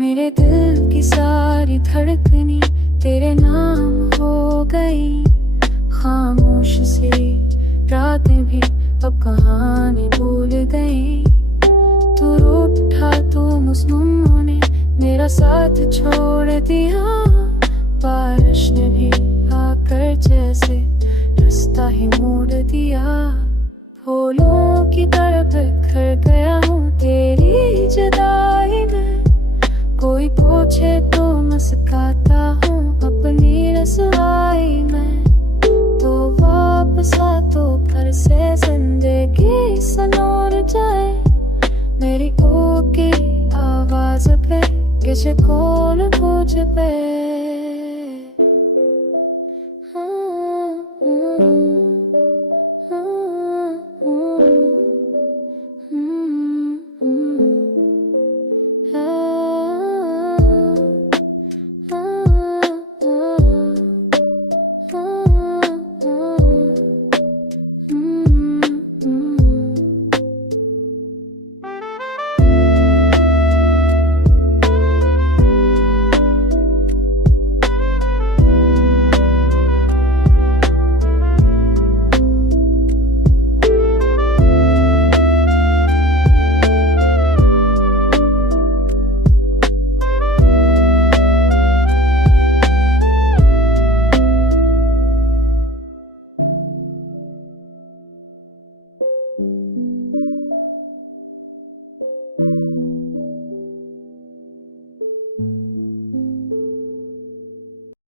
मेरे दिल की सारी धड़कनी तेरे नाम हो गई। खामोश सी रातें भी अब कहानी भूल गई। तू रूठा तू मजनून ने मेरा साथ छोड़ दिया। बारिश ने भी आकर जैसे रास्ता ही मोड़ दिया। फूलों की तरह बिखर गया हूँ तेरी जुदाई में। कोई पूछे तो मुस्कुराता हूँ अपनी रसवाई में। तो वापस आ तो घर से जिंदगी सनोर जाए। मेरी ओ की आवाज पे किसी कॉल पूछ पे।